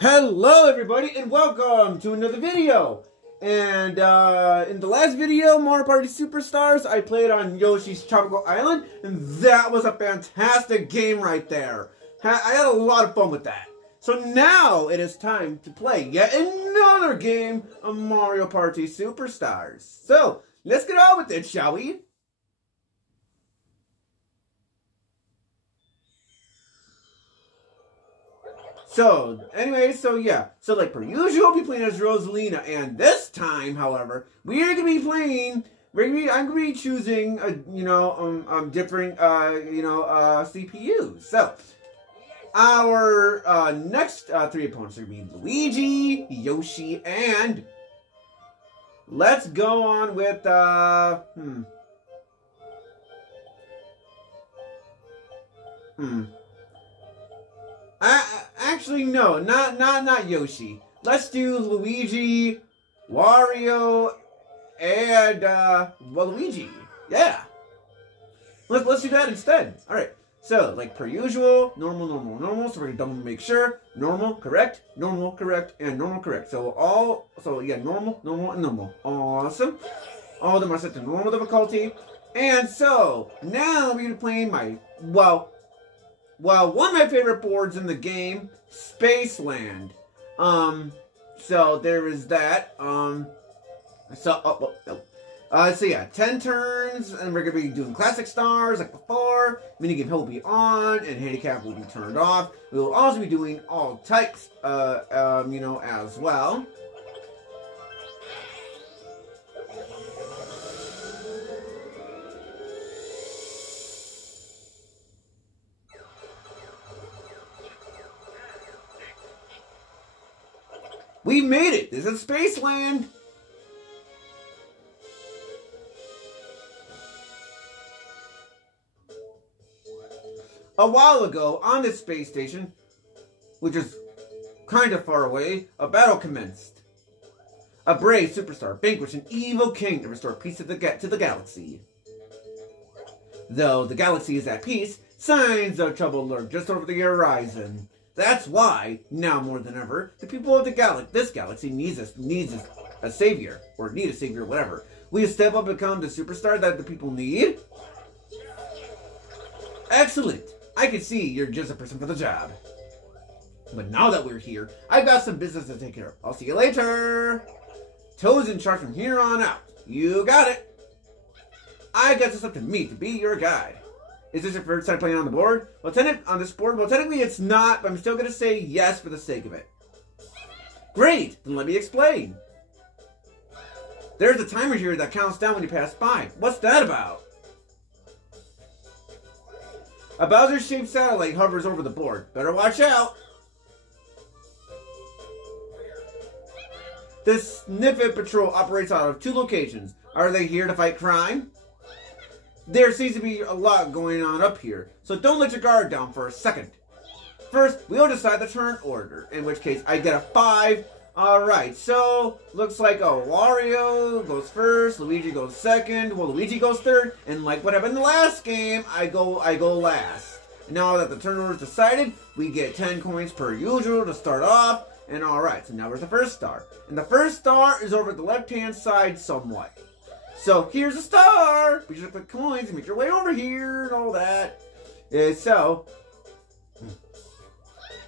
Hello everybody and welcome to another video. And in the last video, Mario Party Superstars, I played on Yoshi's Tropical Island, and that was a fantastic game right there. I had a lot of fun with that. So now it is time to play yet another game of Mario Party Superstars. So let's get on with it, shall we? So, anyway, so like per usual, I'll be playing as Rosalina, and this time, however, we are going to be playing, I'm going to be choosing, different, CPUs. So, our next three opponents are going to be Luigi, Yoshi, and let's go on with, Actually, no, not Yoshi. Let's do Luigi, Wario, and Luigi. Yeah. Let's do that instead. All right. So, like per usual, normal. So we're gonna double make sure normal, correct, and normal, correct. So normal, and normal. Awesome. All of them are set to normal difficulty. And so now we're gonna play my one of my favorite boards in the game, Spaceland. So there is that. So yeah, 10 turns, and we're gonna be doing classic stars like before. Minigame Hill will be on, and handicap will be turned off. We will also be doing all types, as well. We made it! This is Spaceland! A while ago, on this space station, which is kind of far away, a battle commenced. A brave superstar vanquished an evil king to restore peace to the galaxy. Though the galaxy is at peace, signs of trouble lurk just over the horizon. That's why, now more than ever, the people of this galaxy need a savior, whatever. Will you step up and become the superstar that the people need? Excellent! I can see you're just a person for the job. But now that we're here, I've got some business to take care of. I'll see you later! Toad's in charge from here on out. You got it! I guess it's up to me to be your guide. Is this your first time playing on the board? Well, technically it's not, but I'm still going to say yes for the sake of it. Great! Then let me explain. There's a timer here that counts down when you pass by. What's that about? A Bowser-shaped satellite hovers over the board. Better watch out! This Sniffit Patrol operates out of 2 locations. Are they here to fight crime? There seems to be a lot going on up here, so don't let your guard down for a second. First, we'll decide the turn order, in which case I get a 5. Alright, so looks like Wario goes first, Luigi goes second, Luigi goes third, and like what happened in the last game, I go last. Now that the turn order is decided, we get 10 coins per usual to start off, and alright, so now where's the first star? And the first star is over the left-hand side somewhat. So, here's a star! We just click coins and make your way over here and all that. So,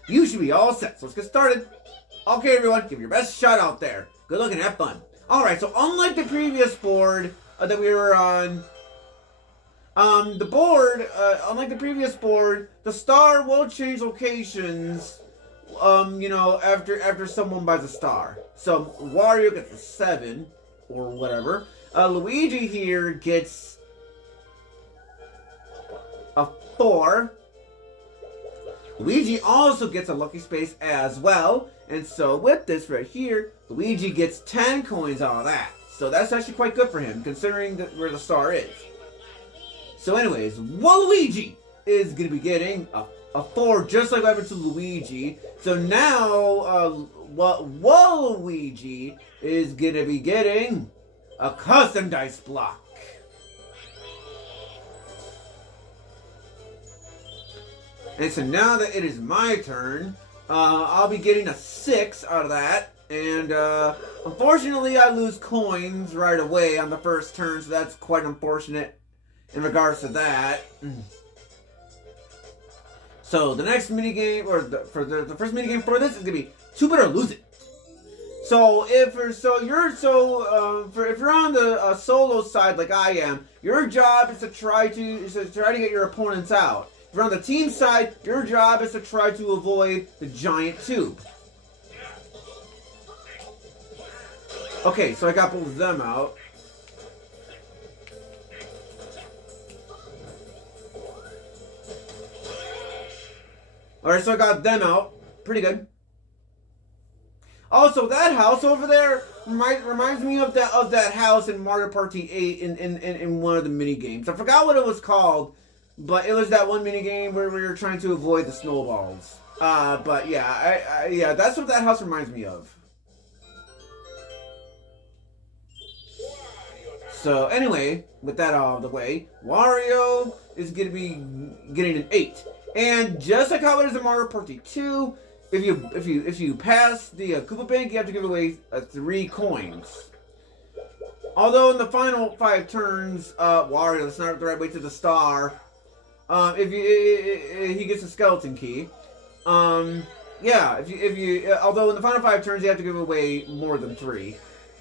you should be all set. So, let's get started. Okay, everyone, give your best shot out there. Good luck and have fun. Alright, so unlike the previous board that we were on, unlike the previous board, the star will change locations, after someone buys a star. So, Wario gets a 7, or whatever. Luigi here gets a 4. Luigi also gets a lucky space as well. And so with this right here, Luigi gets 10 coins out of that. So that's actually quite good for him, considering where the star is. So anyways, Waluigi is going to be getting a 4, just like what happened to Luigi. So now, Waluigi is going to be getting a custom dice block. And so now that it is my turn, I'll be getting a 6 out of that. And unfortunately, I lose coins right away on the first turn, so that's quite unfortunate in regards to that. So the next minigame, or the first minigame for this is gonna be 2 Bit or Lose It. So if you're on the solo side like I am, your job is to try to get your opponents out. If you're on the team side, your job is to try to avoid the giant tube. Okay, so I got both of them out. Alright, so I got them out. Pretty good. Also, that house over there reminds me of that house in Mario Party 8 in one of the mini games. I forgot what it was called, but it was that one mini game where we were trying to avoid the snowballs. But yeah, yeah, that's what that house reminds me of. So anyway, with that out of the way, Wario is gonna be getting an 8, and just like how it is in Mario Party 2. If you pass the Koopa Bank, you have to give away 3 coins. Although in the final 5 turns, Wario, that's not the right way to the star. He gets a skeleton key. Yeah, although in the final 5 turns you have to give away more than 3.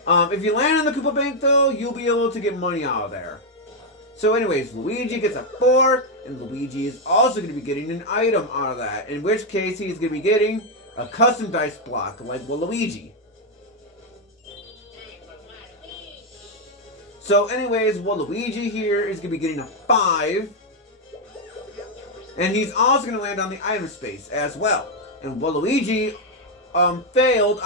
If you land on the Koopa Bank though, you'll be able to get money out of there. So anyways, Luigi gets a 4, and Luigi is also going to be getting an item out of that. In which case, he's going to be getting a custom dice block, like Waluigi. So anyways, Waluigi here is going to be getting a 5. And he's also going to land on the item space as well. And Waluigi failed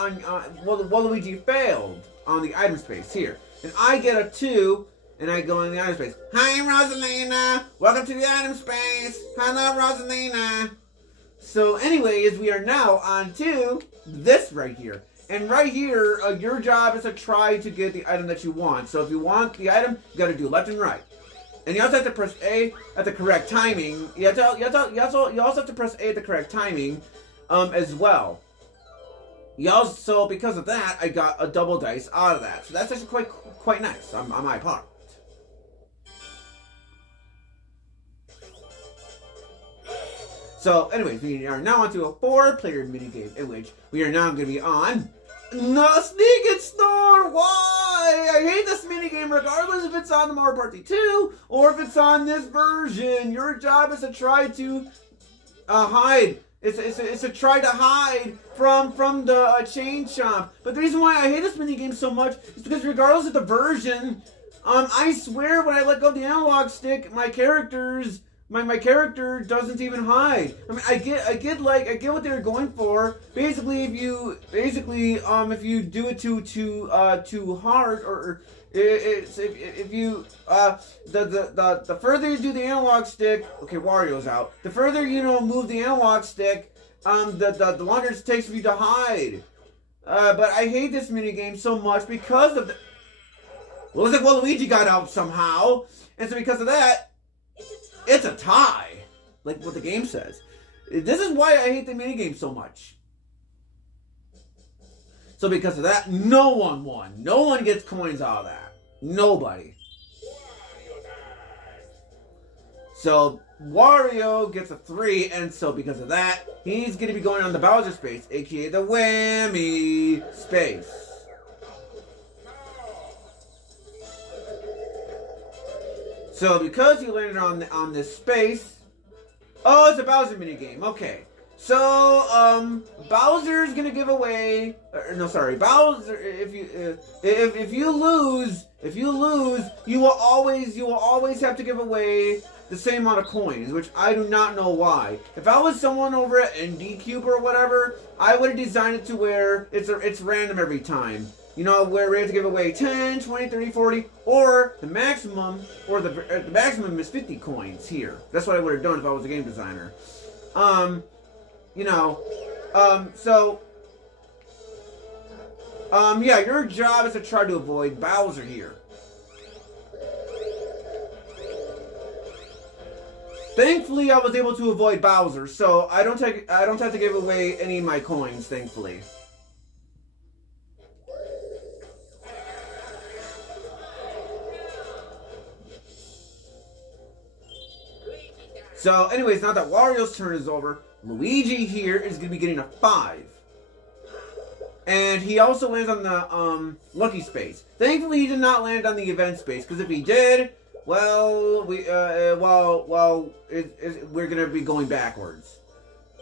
on the item space here. And I get a 2. And I go in the item space. Hi, Rosalina! Welcome to the item space! Hello, Rosalina! So anyways, we are now on to this right here. And right here, your job is to try to get the item that you want. So if you want the item, you gotta do left and right. And you also have to press A at the correct timing. You also have to press A at the correct timing as well. So because of that, I got a double dice out of that. So that's actually quite nice on my part. So, anyways, we are now onto a 4-player minigame in which we are now going to be on the Sneak and Snore. Why? I hate this minigame regardless if it's on the Mario Party 2 or if it's on this version. Your job is to try to hide. It's to try to hide from the chain shop. But the reason why I hate this minigame so much is because regardless of the version, I swear when I let go of the analog stick, my character doesn't even hide. I mean, I get what they were going for. Basically, if you do it too hard, or the further you do the analog stick, okay, Wario's out. The further move the analog stick, the longer it takes for you to hide. But I hate this minigame so much because of the. Well, it looks like Waluigi got out somehow, and so because of that. It's a tie, like what the game says. This is why I hate the minigame so much. So because of that, no one won. No one gets coins out of that. Nobody. So Wario gets a 3, and so because of that, he's going to be going on the Bowser space, aka the Whammy space. So because he landed on this space, oh, it's a Bowser minigame. Okay, so Bowser's gonna give away. No, sorry, Bowser. If you lose, you will always have to give away the same amount of coins, which I do not know why. If I was someone over at ND Cube or whatever, I would have designed it to where it's random every time. You know, where we have to give away 10, 20, 30, 40, or the maximum is 50 coins here. That's what I would have done if I was a game designer. Yeah, your job is to try to avoid Bowser here. Thankfully, I was able to avoid Bowser, so I don't have to give away any of my coins, thankfully. So, anyways, now that Wario's turn is over, Luigi here is going to be getting a 5. And he also lands on the lucky space. Thankfully, he did not land on the event space, because if he did, well, we're going to be going backwards.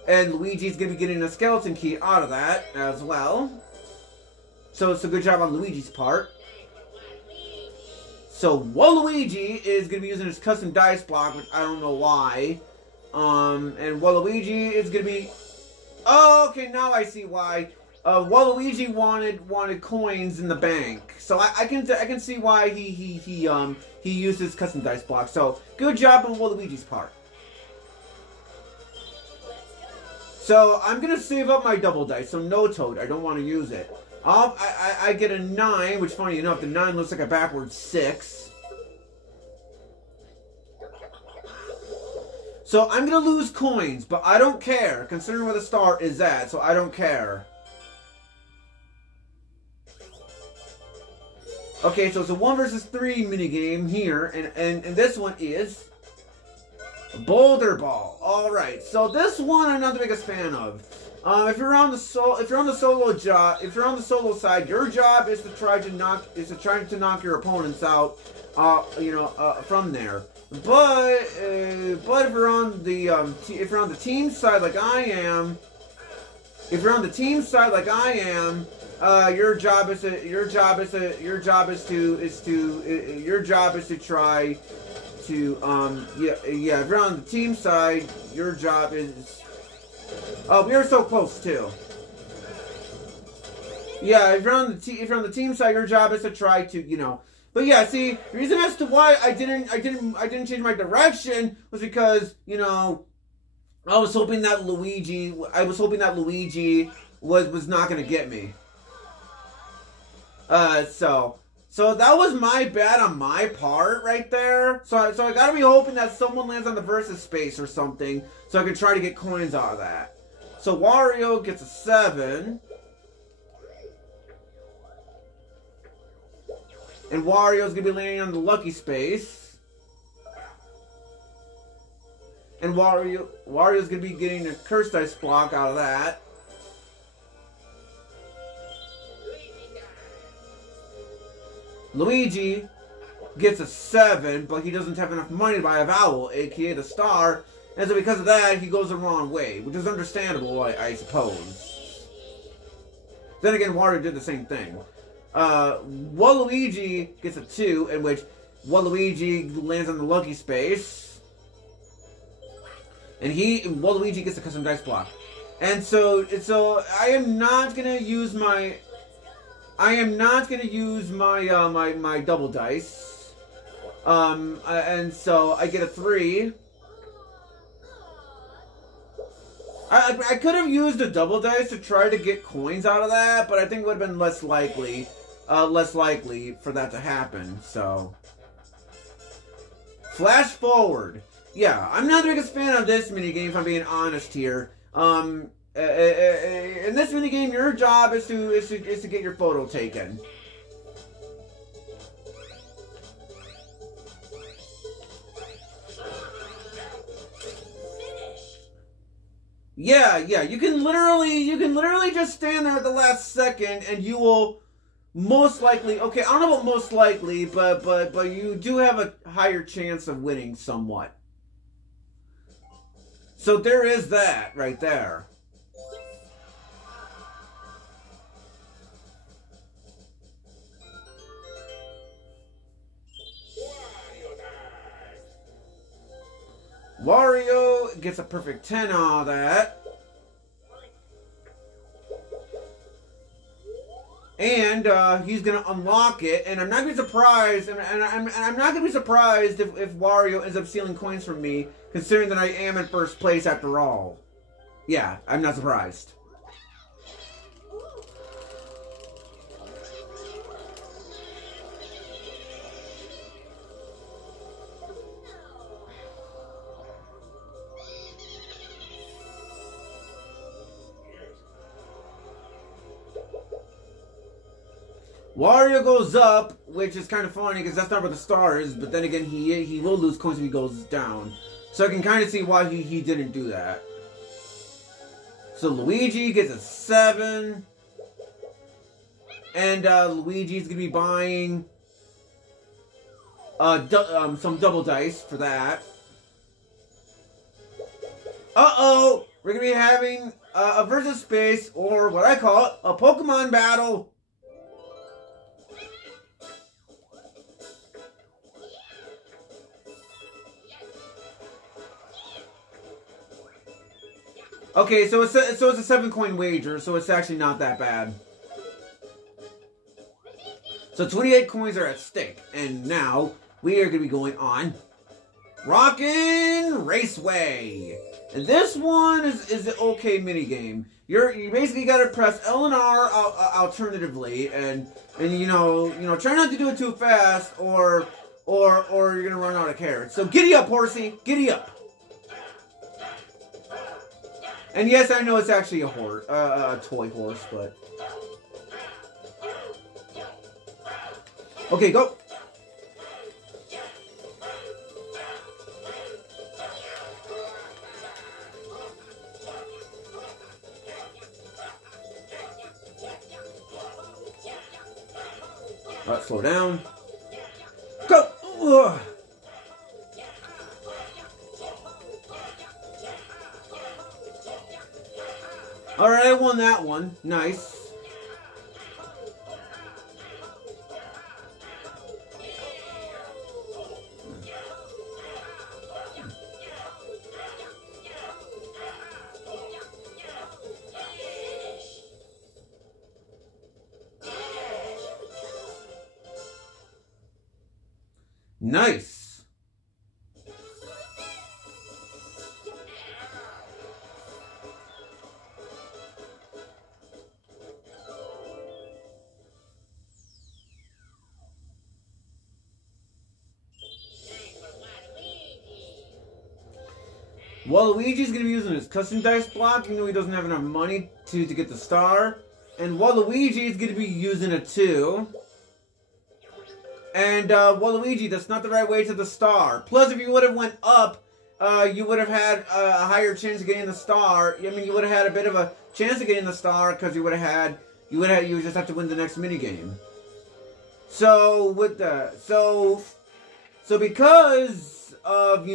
And Luigi's going to be getting a skeleton key out of that as well. So it's a good job on Luigi's part. So Waluigi is going to be using his custom dice block, which I don't know why. And Waluigi is going to be... Oh, okay, now I see why. Waluigi wanted coins in the bank, so I can see why he used his custom dice block. So good job on Waluigi's part. So I'm gonna save up my double dice. So no Toad, I don't want to use it. I get a 9, which funny enough, the 9 looks like a backwards 6. So I'm gonna lose coins, but I don't care, considering where the star is at. So I don't care. Okay, so it's a 1 versus 3 minigame here, and this one is Boulder Ball. All right, so this one I'm not the biggest fan of. If you're on the solo side, your job is to try to knock your opponents out, from there. But if you're on the team side like I am, your job is to try to if you're on the team side, your job is... Oh, we are so close too. Yeah, if you're on the team side, your job is to try to, But yeah, see, the reason as to why I didn't change my direction was because, I was hoping that Luigi was not gonna get me. So that was my bad on my part right there. So I gotta be hoping that someone lands on the versus space or something, so I can try to get coins out of that. So Wario gets a 7. And Wario's gonna be landing on the lucky space. And Wario's gonna be getting a curse dice block out of that. Luigi gets a 7, but he doesn't have enough money to buy a vowel, aka the star, and so because of that, he goes the wrong way, which is understandable, I suppose. Then again, Wario did the same thing. Waluigi gets a 2, in which Waluigi lands on the lucky space, and Waluigi gets a custom dice block. And so I am not gonna use my my double dice. And so I get a 3. I could have used a double dice to try to get coins out of that, but I think it would have been less likely for that to happen. So flash forward. Yeah, I'm not the biggest fan of this minigame, if I'm being honest here. In this minigame, your job is to get your photo taken. Yeah, you can literally just stand there at the last second, and you will most likely. Okay, I don't know about most likely, but you do have a higher chance of winning somewhat. So there is that right there. Wario gets a perfect 10 out of that. And he's gonna unlock it, and I'm not gonna be surprised, and I'm not gonna be surprised if Wario ends up stealing coins from me, considering that I am in first place after all. Yeah, I'm not surprised. Wario goes up, which is kind of funny because that's not where the star is. But then again, he will lose coins if he goes down. So I can kind of see why he didn't do that. So Luigi gets a 7. And Luigi's going to be buying some double dice for that. Uh-oh! We're going to be having a versus space, or what I call it, a Pokemon battle. Okay, so it's a 7-coin wager, so it's actually not that bad. So 28 coins are at stake, and now we are going to be going on Rockin' Raceway. And this one is an okay minigame. You basically got to press L and R alternatively, and you know try not to do it too fast, or you're gonna run out of carrots. So giddy up, horsey, giddy up. And yes, I know it's actually a toy horse, but okay, go. Alright, slow down. Go! Ugh. Alright, I won that one. Nice. Nice. Waluigi's going to be using his custom dice block, even though he doesn't have enough money to get the star. And Waluigi is going to be using a 2. And Waluigi, that's not the right way to the star. Plus, if you would have went up, you would have had a higher chance of getting the star. I mean, you would have had a bit of a chance of getting the star because you would just have to win the next minigame. So with the so because of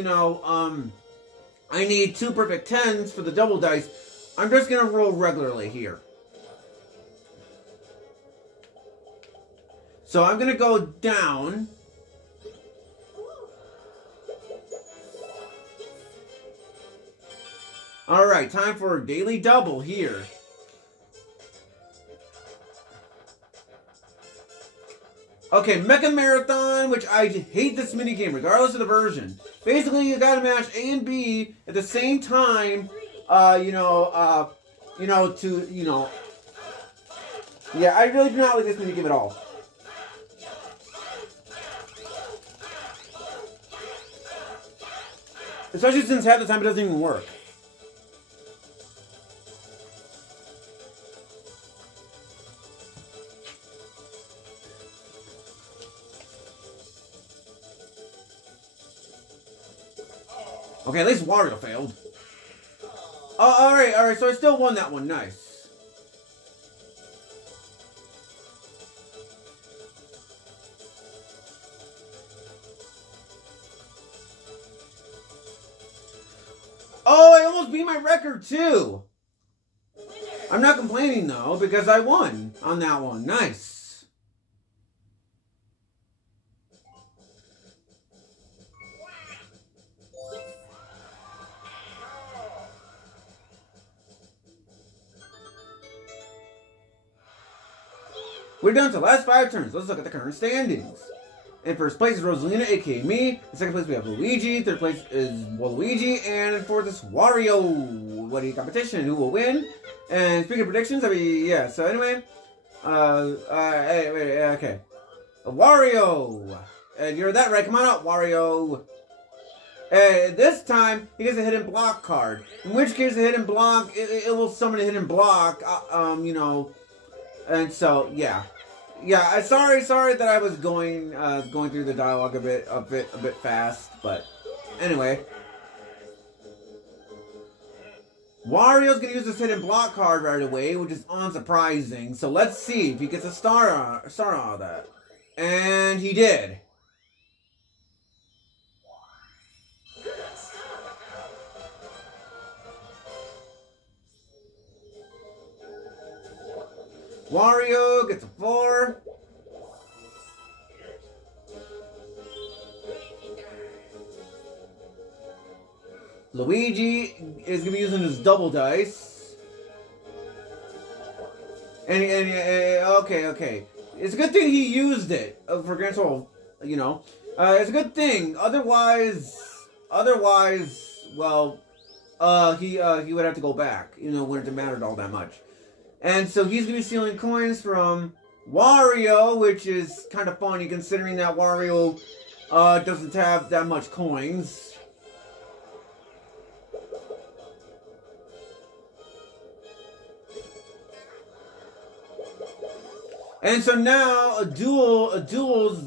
I need 2 perfect 10s for the double dice, I'm just gonna roll regularly here. So I'm going to go down. Alright, time for a daily double here. Okay, Mecha Marathon, which I hate this minigame, regardless of the version. Basically, you gotta match A and B at the same time, yeah, I really do not like this minigame at all. Especially since half the time it doesn't even work. Okay, at least Wario failed. Oh, alright, so I still won that one. Nice. Oh, I almost beat my record, too. I'm not complaining, though, because I won on that one. Nice. We're down to the last 5 turns. Let's look at the current standings. In first place is Rosalina, aka me. In second place we have Luigi. Third place is Waluigi. And in fourth is Wario. What a competition. Who will win? And speaking of predictions, yeah. So anyway, okay. Wario. And you're that right. Come on out, Wario. This time, he gets a hidden block card. In which case, the hidden block, it will summon a hidden block, And so, yeah. Yeah, sorry that I was going through the dialogue a bit fast, but anyway. Wario's gonna use this hidden block card right away, which is unsurprising. So let's see if he gets a star out of that. And he did. Wario gets a 4. Luigi is going to be using his double dice. And okay. It's a good thing he used it for Grand Soul, you know. It's a good thing. Otherwise, well, he would have to go back. You know, wouldn't have mattered all that much. And so he's going to be stealing coins from Wario, which is kind of funny considering that Wario doesn't have that much coins. And so now a duel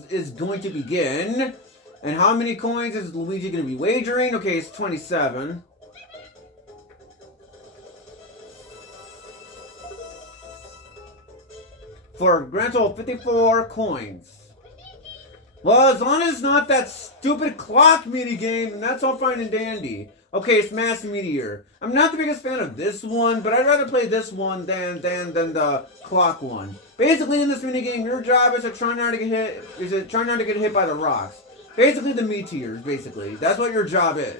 is going to begin. And how many coins is Luigi going to be wagering? Okay, it's 27. For a grand total of 54 coins. Well, as long as it's not that stupid clock minigame, then that's all fine and dandy. Okay, Smash Meteor. I'm not the biggest fan of this one, but I'd rather play this one than the clock one. Basically, in this minigame, your job is to try not to get hit. Try not to get hit by the rocks. Basically, the meteors. Basically, that's what your job is.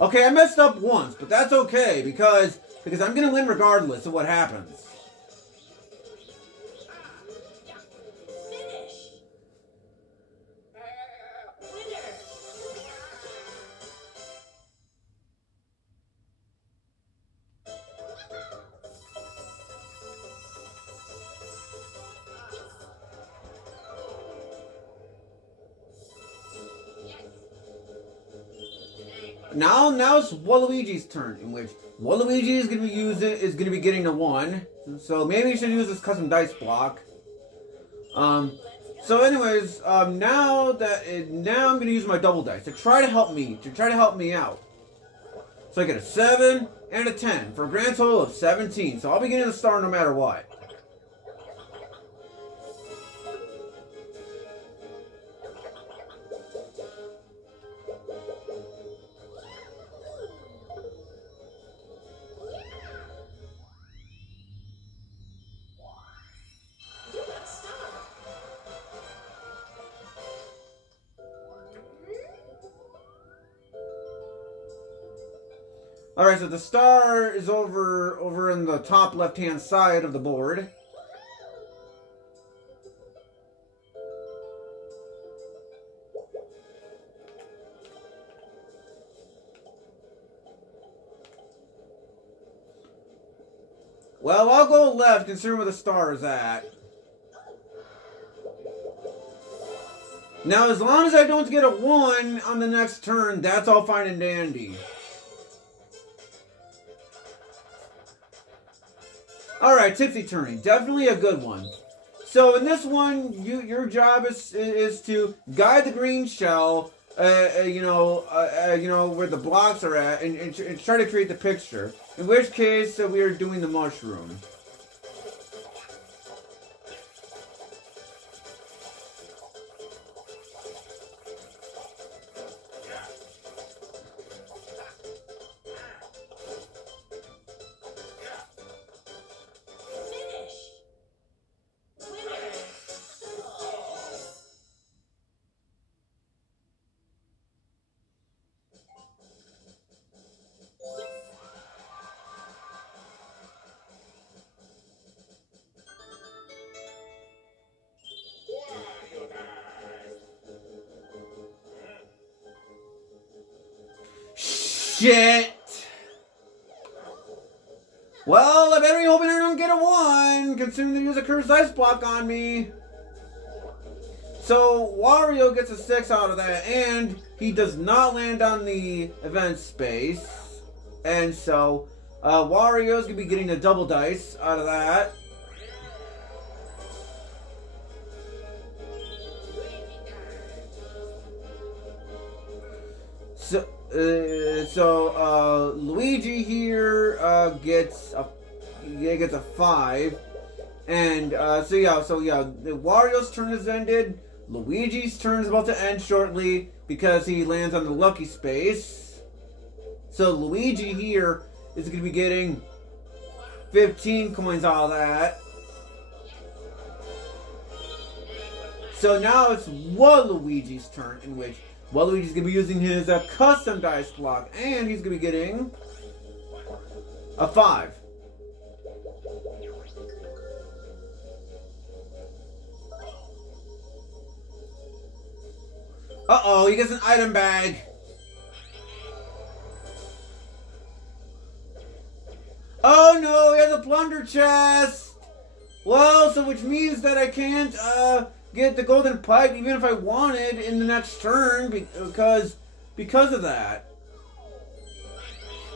Okay, I messed up once, but that's okay because I'm gonna win regardless of what happens. Now it's Waluigi's turn, in which Waluigi is going to be getting a 1. So maybe you should use this custom dice block. So anyways, now I'm going to use my double dice to try to help me out. So I get a 7 and a 10 for a grand total of 17. So I'll be getting a star no matter what. Alright, so the star is over in the top left-hand side of the board. Well, I'll go left, considering where the star is at. Now, as long as I don't get a 1 on the next turn, that's all fine and dandy. Alright, Tipsy Turning. Definitely a good one. So in this one, your job is to guide the green shell, you know, where the blocks are at, and try to create the picture. In which case, we are doing the mushroom. Shit! Well, I better be hoping I don't get a 1, considering they use a cursed ice block on me. So, Wario gets a 6 out of that, and he does not land on the event space. And so, Wario's going to be getting a double dice out of that. So, Luigi here gets a 5, and so yeah, the Wario's turn is ended. Luigi's turn is about to end shortly because he lands on the lucky space. So Luigi here is going to be getting 15 coins out of that. So now it's Waluigi's turn, in which Waluigi's going to be using his custom dice block, and he's going to be getting a 5. Uh-oh, he gets an item bag. Oh no, he has a plunder chest. Well, so which means that I can't get the golden pipe even if I wanted in the next turn because of that.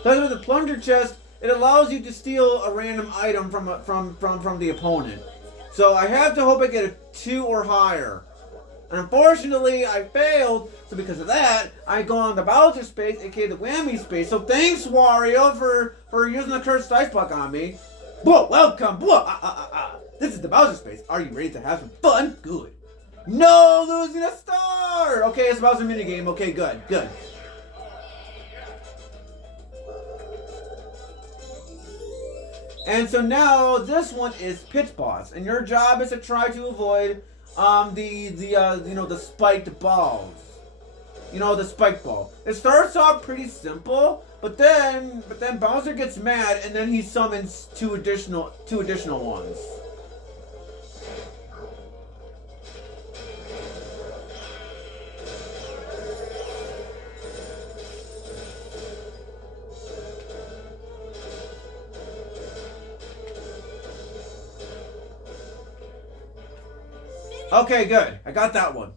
Because with the plunder chest, it allows you to steal a random item from the opponent. So I have to hope I get a 2 or higher. And unfortunately, I failed, so because of that, I go on the Bowser space, aka the Whammy space. So thanks, Wario, for using the cursed dice block on me. Whoa, welcome, whoa, This is the Bowser space. Are you ready to have some fun? Good. No, losing a star! Okay, it's a Bowser minigame. Okay, good. And so now, this one is Pit Boss, and your job is to try to avoid the spiked balls. You know, the spike ball. It starts off pretty simple, but then Bowser gets mad and then he summons two additional ones. Okay, good. I got that one.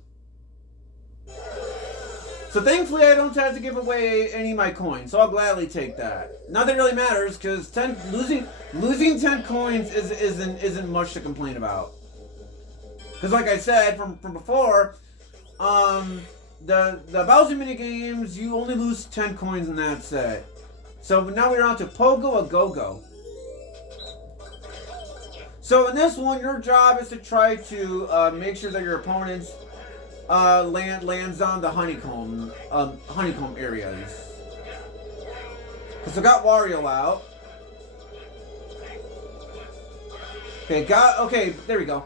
So thankfully I don't have to give away any of my coins, so I'll gladly take that. Not that it really matters, because losing 10 coins isn't much to complain about. Because like I said from before, the Bowser minigames, you only lose 10 coins in that set. So now we're on to Pogo a Go-Go. So in this one, your job is to try to make sure that your opponents lands on the honeycomb areas. So got Wario out. Okay, there we go.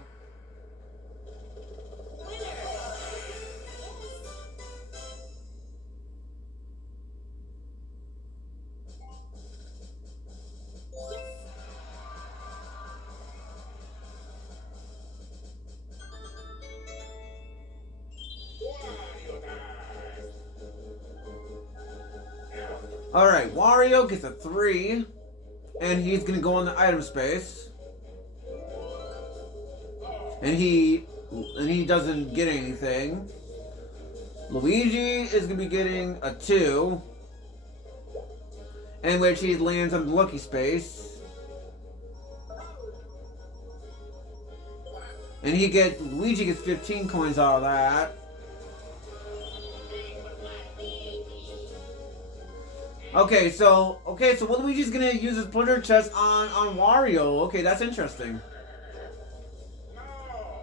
Alright, Wario gets a 3, and he's gonna go on the item space. And he doesn't get anything. Luigi is gonna be getting a 2, in which he lands on the lucky space. And Luigi gets 15 coins out of that. Okay, so Luigi's gonna use his plunder chest on Wario. Okay, that's interesting.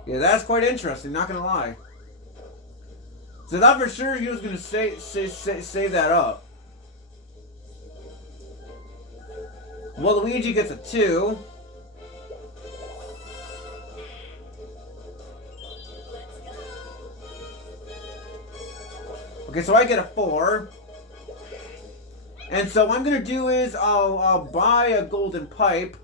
Yeah, that's quite interesting, not gonna lie. So I thought for sure he was gonna save that up. Well, Luigi gets a 2. Okay, so I get a 4. And so what I'm going to do is I'll buy a golden pipe.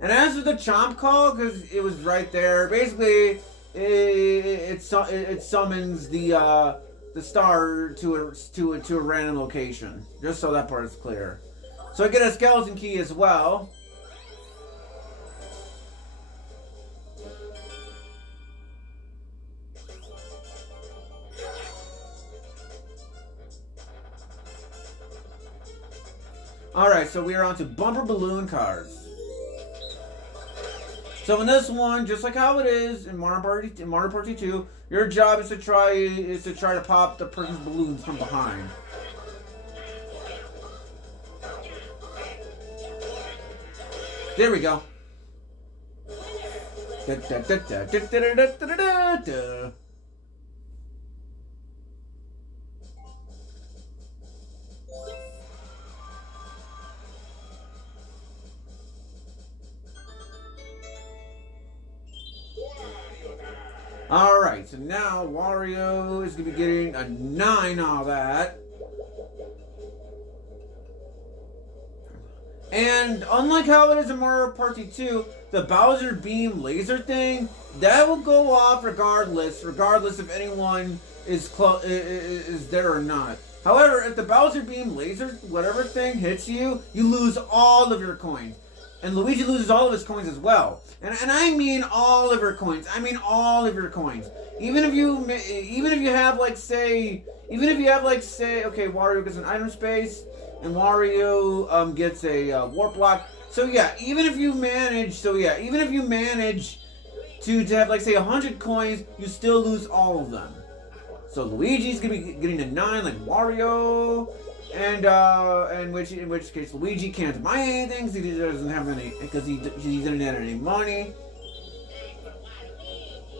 And as for the chomp call, because it was right there, basically it summons the the star to a random location. Just so that part is clear. So I get a skeleton key as well. Alright, so we are on to bumper balloon cards. So in this one, just like how it is in Mario Party 2, your job is to try to pop the person's balloons from behind. There we go. Alright, so now Wario is going to be getting a 9 out of that. And unlike how it is in Mario Party 2, the Bowser Beam laser thing, that will go off regardless if anyone is there or not. However, if the Bowser Beam laser, whatever thing hits you, you lose all of your coins. And Luigi loses all of his coins as well. And I mean all of your coins. I mean all of your coins. Even if you have like say, okay, Wario gets an item space, and Wario gets a warp block. So yeah, even if you manage to have like say 100 coins, you still lose all of them. So Luigi's gonna be getting a 9 like Wario. And in which case Luigi can't buy anything because he doesn't have any, because he didn't have any money.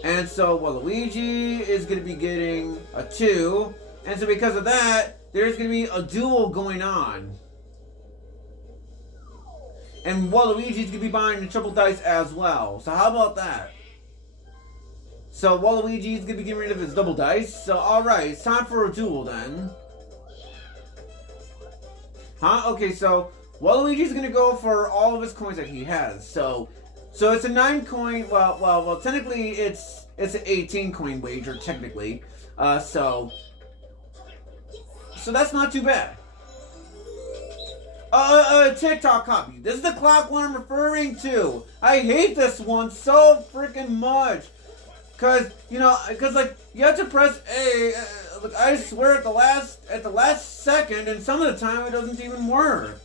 And so Luigi is going to be getting a 2, and so because of that, there's going to be a duel going on. And Waluigi's going to be buying the triple dice as well. So how about that? So Waluigi's going to be getting rid of his double dice. So alright, it's time for a duel then. Huh? Okay, so Waluigi's gonna go for all of his coins that he has. So it's a 9 coin. Well. Technically, it's an 18 coin wager. Technically, so that's not too bad. TikTok copy. This is the clock one I'm referring to. I hate this one so freaking much. Cause like you have to press A. Look, I swear at the last second, and some of the time it doesn't even work.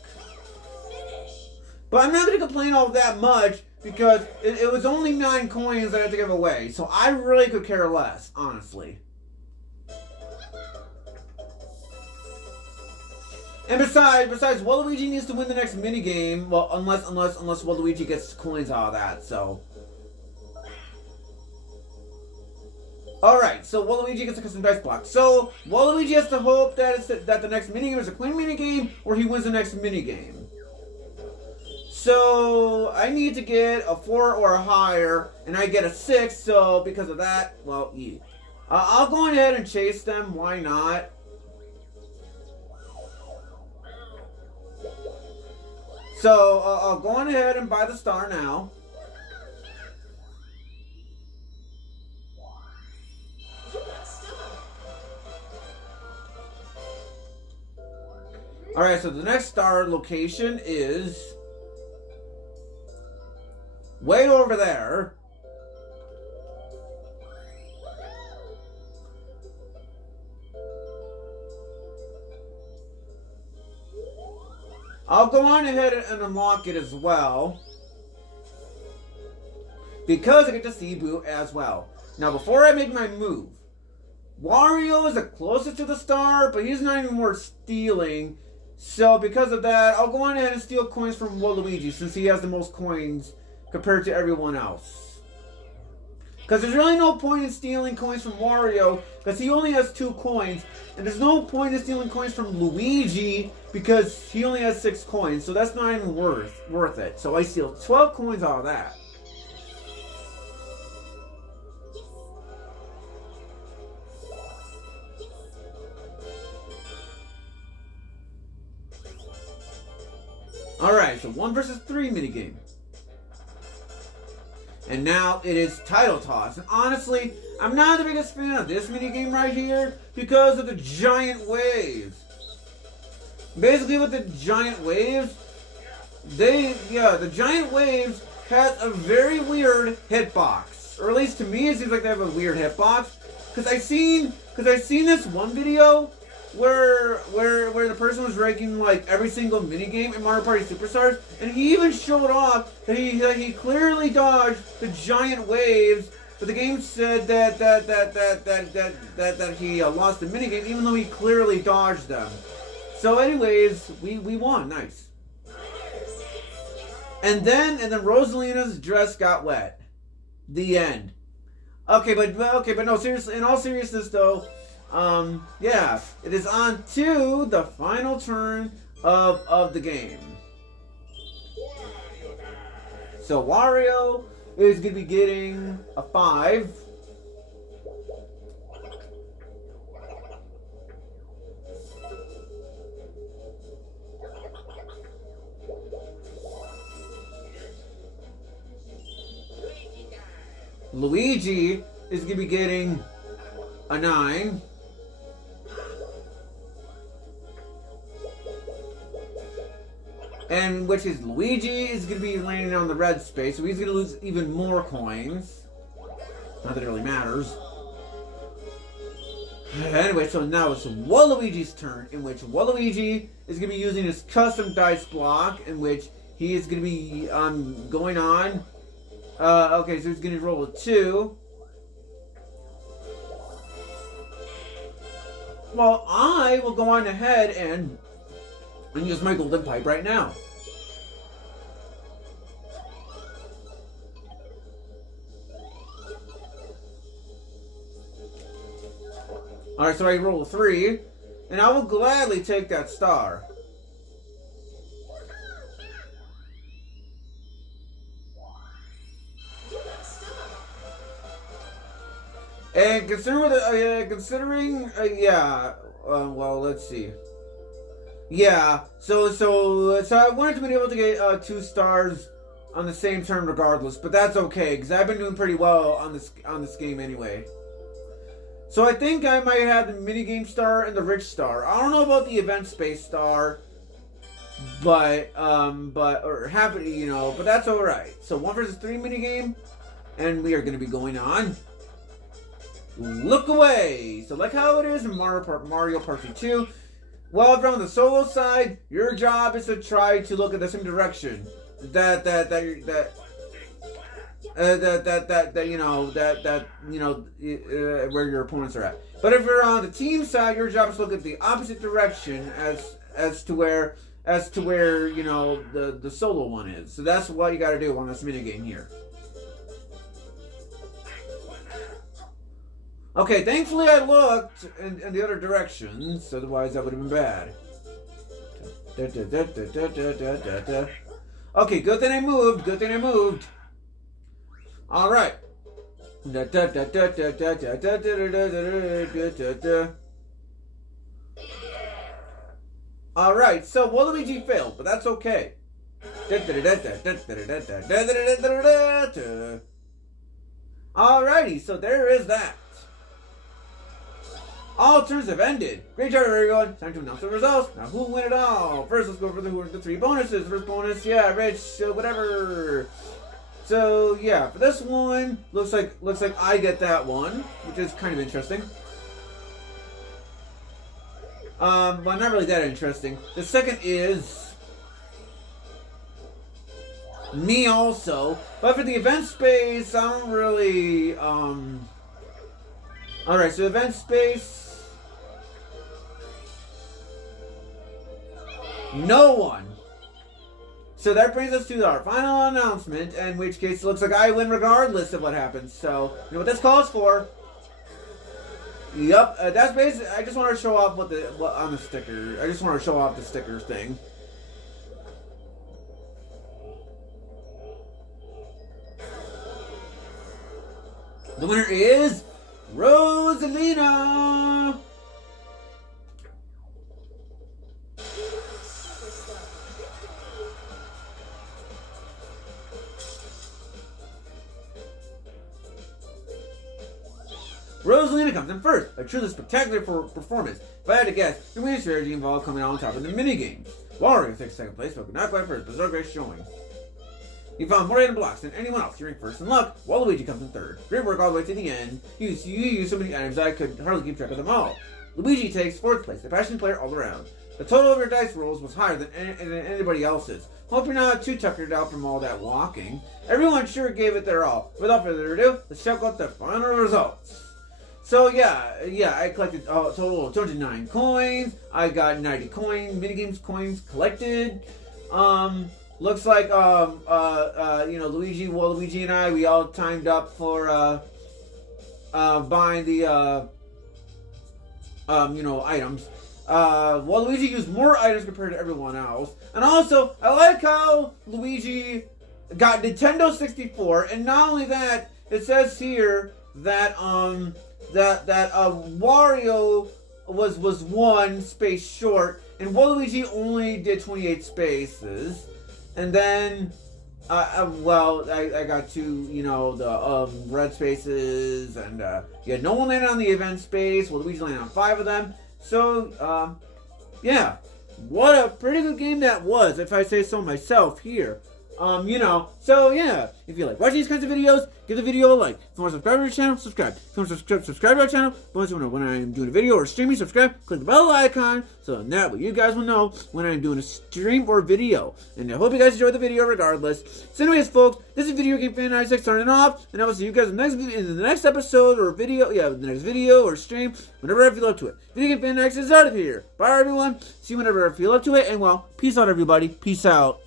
But I'm not gonna complain all that much because it was only 9 coins that I had to give away, so I really could care less, honestly. And besides, Waluigi needs to win the next minigame. Well, unless Waluigi gets coins out of that, so. Alright, so Waluigi gets a custom dice block. So, Waluigi has to hope that the next minigame is a clean minigame, or he wins the next minigame. So, I need to get a 4 or higher, and I get a 6, so because of that, well, yeah. I'll go ahead and chase them, why not? So, I'll go on ahead and buy the star now. Alright, so the next star location is way over there. I'll go on ahead and unlock it as well, because I get to see Boo as well. Now, before I make my move, Wario is the closest to the star, but he's not even worth stealing. So, because of that, I'll go on ahead and steal coins from Waluigi, since he has the most coins compared to everyone else. Because there's really no point in stealing coins from Wario, because he only has 2 coins. And there's no point in stealing coins from Luigi, because he only has 6 coins. So that's not even worth it. So I steal 12 coins out of that. Alright, so 1 versus 3 minigame. And now it is Title Toss. And honestly, I'm not the biggest fan of this minigame right here because of the giant waves. Basically with the giant waves, the giant waves has a very weird hitbox. Or at least to me it seems like they have a weird hitbox. Cause I seen this one video where the person was ranking like every single minigame in Mario Party Superstars, and he even showed off that he clearly dodged the giant waves, but the game said that he lost the minigame even though he clearly dodged them. So anyways, we won, nice. And then Rosalina's dress got wet. The end. Okay, but no, seriously, in all seriousness though, yeah, it is on to the final turn of the game. So Wario is going to be getting a 5. Luigi is going to be getting a 9. And which is Luigi is going to be landing on the red space, so he's going to lose even more coins. Not that it really matters. Anyway, so now it's Waluigi's turn, in which Waluigi is going to be using his custom dice block, in which he is going to be going on. Okay, so he's going to roll a 2. Well, I will go on ahead and use my golden pipe right now. Alright, so I roll a 3, and I will gladly take that star. And considering, well, let's see. Yeah, so I wanted to be able to get 2 stars on the same turn regardless, but that's okay because I've been doing pretty well on this game anyway. So I think I might have the minigame star and the rich star. I don't know about the event space star, but happy, you know, but that's all right. So 1 versus 3 minigame, and we are going to be going on. Look away. So like how it is in Mario Party 2. Well, if you're on the solo side, your job is to try to look at the same direction that where your opponents are at. But if you're on the team side, your job is to look at the opposite direction as to where you know the solo one is. So that's what you got to do on this minigame here. Okay, thankfully I looked in the other directions, otherwise that would have been bad. Okay, good thing I moved, Alright. Alright, so Waluigi failed, but that's okay. Alrighty, so there is that. All turns have ended. Great job, everyone. Time to announce the results. Now, who will win it all? First, let's go for the 3 bonuses. First bonus, yeah, Rich, whatever. So, yeah, for this one, looks like I get that one, which is kind of interesting. Well, not really that interesting. The second is me also, but for the event space, I don't really, Alright, so event space, no one. So that brings us to our final announcement, in which case it looks like I win regardless of what happens. So, you know what this calls for? Yep, that's basically, I just want to show off what on the sticker. I just want to show off the sticker thing. The winner is Rosalina! Rosalina comes in first, a truly spectacular performance. If I had to guess, the main strategy involved coming out on top of the minigames. Wario takes second place, but not quite first, Berserk Race showing. He found more item blocks than anyone else. He ranked first in luck, while Luigi comes in third. Great work all the way to the end. You used so many items I could hardly keep track of them all. Luigi takes fourth place, a passionate player all around. The total of your dice rolls was higher than anybody else's. Hope you're not too tuckered out from all that walking. Everyone sure gave it their all. Without further ado, let's check out the final results. So yeah, I collected a total of 209 coins. I got 90 minigames coins collected. Looks like Luigi and I, we all timed up for buying the items. Luigi used more items compared to everyone else. And also, I like how Luigi got Nintendo 64, and not only that, it says here that Wario was 1 space short, and Waluigi only did 28 spaces. And then, I got 2, the red spaces, and no one landed on the event space. Luigi landed on 5 of them. So, yeah, what a pretty good game that was, if I say so myself here. So yeah, if you like watching these kinds of videos, give the video a like. If you want to subscribe to our channel, subscribe. If you want to subscribe to our channel, but you want to know when I'm doing a video or streaming, subscribe, click the bell icon, so that way you guys will know when I'm doing a stream or video. And I hope you guys enjoyed the video regardless. So anyways, folks, this is Video Game Fan 96 signing off, and I will see you guys in the next episode or video, the next video or stream, whenever I feel up to it. Video Game Fan 96 is out of here. Bye everyone, see you whenever I feel up to it, and well, peace out everybody, peace out.